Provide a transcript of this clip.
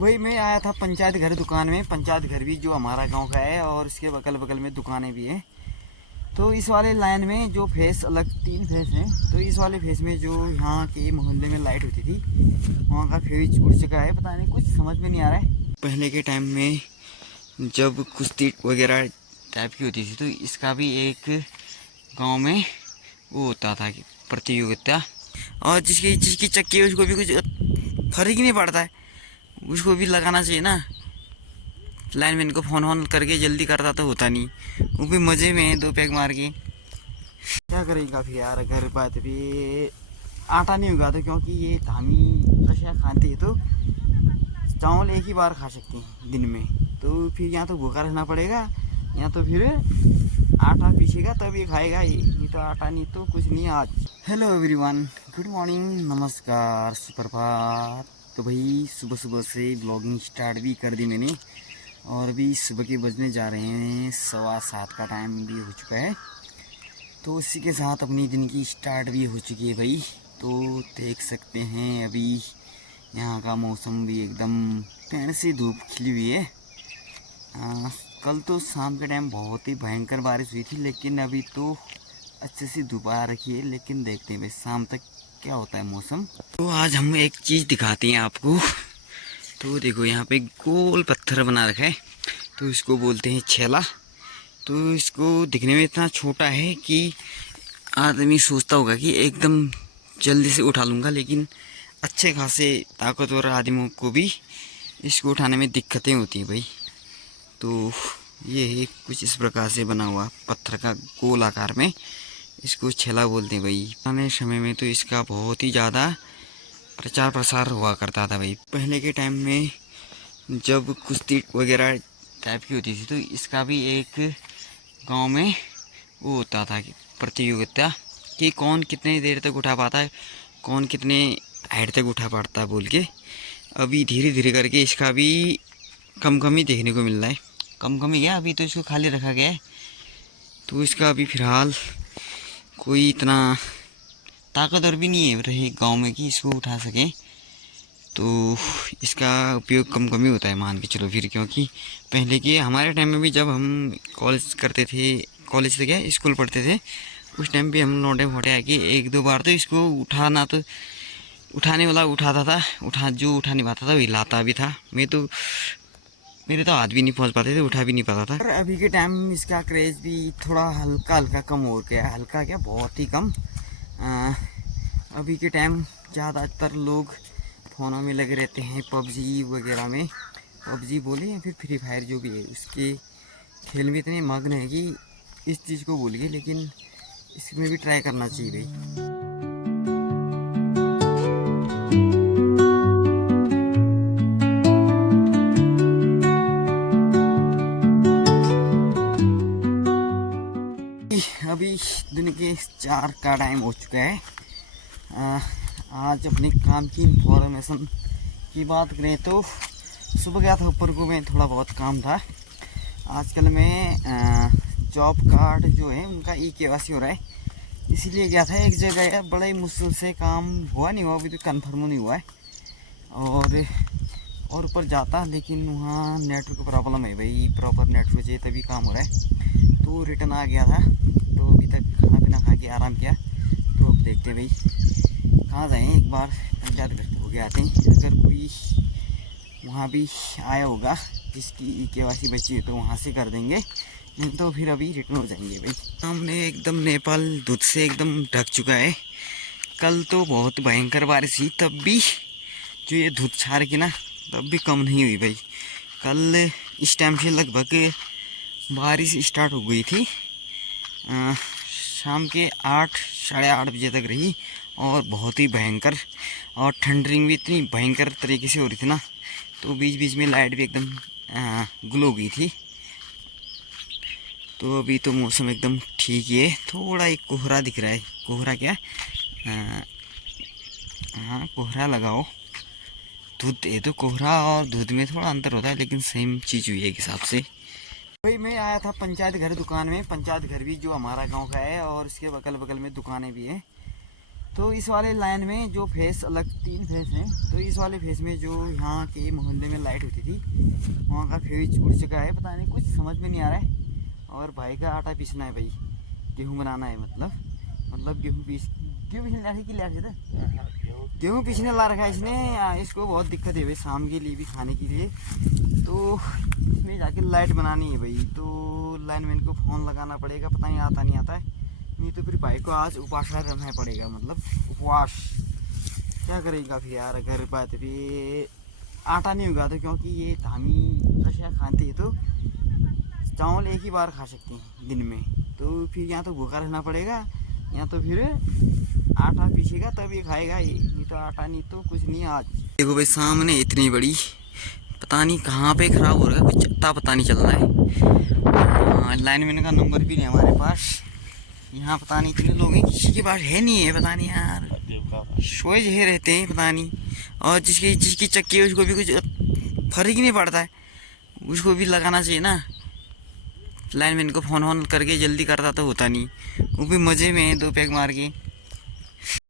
वही मैं आया था पंचायत घर दुकान में। पंचायत घर भी जो हमारा गांव का है और इसके बगल बगल में दुकानें भी हैं। तो इस वाले लाइन में जो फेस अलग 3 फेस हैं, तो इस वाले फेस में जो यहाँ के मोहल्ले में लाइट होती थी वहाँ का फ्यूज उड़ चुका है। पता नहीं, कुछ समझ में नहीं आ रहा है। पहले के टाइम में जब कुश्ती वगैरह टाइप की होती थी तो इसका भी एक गांव में वो होता था कि प्रतियोगिता, और जिसकी जिसकी चक्की है उसको भी कुछ फर्क ही नहीं पड़ता है। उसको भी लगाना चाहिए ना। लाइनमैन को फ़ोन वोन करके जल्दी करता तो होता नहीं, वो भी मज़े में है 2 पैक मार के। क्या करेगा फिर यार, घर बात भी आटा नहीं होगा तो, क्योंकि ये धामी कशिया खाते हैं तो चावल एक ही बार खा सकते हैं दिन में। तो फिर यहाँ तो भूखा रहना पड़ेगा, या तो फिर आटा पीसेगा तब ये खाएगा। ये नहीं तो आटा नहीं तो कुछ नहीं आज। हेलो एवरीवन, गुड मॉर्निंग, नमस्कार, सुप्रभात। तो भाई सुबह सुबह से ब्लॉगिंग स्टार्ट भी कर दी मैंने, और अभी सुबह के बजने जा रहे हैं 7:15 का टाइम भी हो चुका है। तो इसी के साथ अपनी दिन की स्टार्ट भी हो चुकी है भाई। तो देख सकते हैं अभी यहाँ का मौसम भी एकदम पेड़ से धूप खिली हुई है। कल तो शाम के टाइम बहुत ही भयंकर बारिश हुई थी, लेकिन अभी तो अच्छे से धूप आ रखी है। लेकिन देखते हैं भाई शाम तक क्या होता है मौसम। तो आज हम एक चीज़ दिखाते हैं आपको। तो देखो यहाँ पे गोल पत्थर बना रखा है, तो इसको बोलते हैं छेला। तो इसको दिखने में इतना छोटा है कि आदमी सोचता होगा कि एकदम जल्दी से उठा लूँगा, लेकिन अच्छे खासे ताकतवर आदमियों को भी इसको उठाने में दिक्कतें होती हैं भाई। तो ये है कुछ इस प्रकार से बना हुआ पत्थर का गोल आकार में, इसको छेला बोलते हैं भाई। पुराने समय में तो इसका बहुत ही ज़्यादा प्रचार प्रसार हुआ करता था भाई। पहले के टाइम में जब कुश्ती वगैरह टाइप की होती थी तो इसका भी एक गांव में वो होता था कि प्रतियोगिता, कि कौन कितने देर तक उठा पाता है, कौन कितने हाइट तक उठा पाता है बोल के। अभी धीरे धीरे करके इसका भी कम कम ही देखने को मिल रहा है। कम कम ही है, अभी तो इसको खाली रखा गया है। तो इसका अभी फ़िलहाल कोई इतना ताकतवर भी नहीं है रहे गांव में कि इसको उठा सके। तो इसका उपयोग कम कम ही होता है मान के चलो फिर, क्योंकि पहले के हमारे टाइम में भी जब हम कॉलेज करते थे, कॉलेज से क्या स्कूल पढ़ते थे, उस टाइम भी हम लौटे फोटे आके 1-2 बार तो इसको उठाना, तो उठाने वाला उठाता था, जो उठा नहीं पाता था वही लाता भी था। मेरे तो हाथ भी नहीं पहुंच पाते थे, उठा भी नहीं पाता था। पर अभी के टाइम इसका क्रेज़ भी थोड़ा हल्का हल्का कम हो गया है। हल्का क्या, बहुत ही कम। अभी के टाइम ज़्यादातर लोग फ़ोनों में लगे रहते हैं, पबजी वगैरह में। पबजी बोले या फिर फ्री फायर जो भी है, उसके खेल में इतने मग्न है कि इस चीज़ को भूल गए। लेकिन इसमें भी ट्राई करना चाहिए भाई। अभी दिन के 4 का टाइम हो चुका है। आज अपने काम की इंफॉर्मेशन की बात करें तो सुबह गया था ऊपर को, में थोड़ा बहुत काम था। आजकल में जॉब कार्ड जो है उनका KYC हो रहा है, इसीलिए गया था एक जगह। बड़ा ही मुश्किल से काम हुआ, नहीं हुआ अभी तो कन्फर्म नहीं हुआ है। और ऊपर जाता, लेकिन वहाँ नेटवर्क प्रॉब्लम है भाई, प्रॉपर नेटवर्क चाहिए तभी काम हो रहा है। तो रिटर्न आ गया था, तो अभी तक खाना पीना खा के आराम किया। तो अब देखते हैं भाई कहाँ जाएँ, एक बार पंचायत घर हो गया आते हैं। अगर कोई वहाँ भी आया होगा जिसकी KYC बची है तो वहाँ से कर देंगे, नहीं तो फिर अभी रिटर्न हो जाएंगे भाई। सामने एकदम नेपाल धुंध से एकदम ढक चुका है। कल तो बहुत भयंकर बारिश हुई, तब भी जो ये धुंध छा रही ना, तब भी कम नहीं हुई भाई। कल इस टाइम से लगभग बारिश स्टार्ट हो गई थी, शाम के 8-8:30 बजे तक रही, और बहुत ही भयंकर। और ठंडरिंग भी इतनी भयंकर तरीके से हो रही थी ना, तो बीच बीच में लाइट भी एकदम गुल हो गई थी। तो अभी तो मौसम एकदम ठीक ही है। थोड़ा एक कोहरा दिख रहा है। कोहरा क्या, हाँ कोहरा लगाओ। दूध है तो कोहरा और दूध में थोड़ा अंतर होता है, लेकिन सेम चीज़ हुई है एक हिसाब से। भाई मैं आया था पंचायत घर दुकान में। पंचायत घर भी जो हमारा गांव का है और इसके बगल बगल में दुकानें भी हैं। तो इस वाले लाइन में जो फेस अलग 3 फेस हैं, तो इस वाले फेस में जो यहाँ के मोहल्ले में लाइट होती थी वहाँ का फ्यूज उड़ चुका है, पता नहीं कुछ समझ में नहीं आ रहा है। और भाई का आटा पीसना है भाई, गेहूँ बनाना है, मतलब गेहूँ पीसने ला की लाइट है, गेहूँ पीसने ला रखा है इसने। इसको बहुत दिक्कत है भाई शाम के लिए भी खाने के लिए, तो इसमें जाके लाइट बनानी है भाई। तो लाइनमैन को फ़ोन लगाना पड़ेगा, पता नहीं आता नहीं आता है, नहीं तो फिर भाई को आज उपवास रहना पड़ेगा, मतलब उपवास। क्या करेगा फिर यार अगर बात भी आटा नहीं होगा तो, क्योंकि ये धामी रशिया खाते हैं तो चावल एक ही बार खा सकते हैं दिन में, तो फिर या तो भूखा रहना पड़ेगा या तो फिर आटा पीसेगा तब ये खाएगा, ये नहीं तो आटा नहीं तो कुछ नहीं। आज देखो भाई सामने इतनी बड़ी, पता नहीं कहाँ पे ख़राब हो रहा है, कुछ अत्ता पता नहीं चल रहा है। लाइनमैन का नंबर भी नहीं हमारे पास, यहाँ पता नहीं इतने लोग हैं, किसी के पास है नहीं है, पता नहीं यार, सोए जहे रहते हैं पता नहीं। और जिसकी चक्की है उसको भी कुछ फर्क ही नहीं पड़ता है, उसको भी लगाना चाहिए ना। लाइनमैन को फ़ोन करके जल्दी करता तो होता नहीं, वो भी मज़े में है 2 पैक मार के।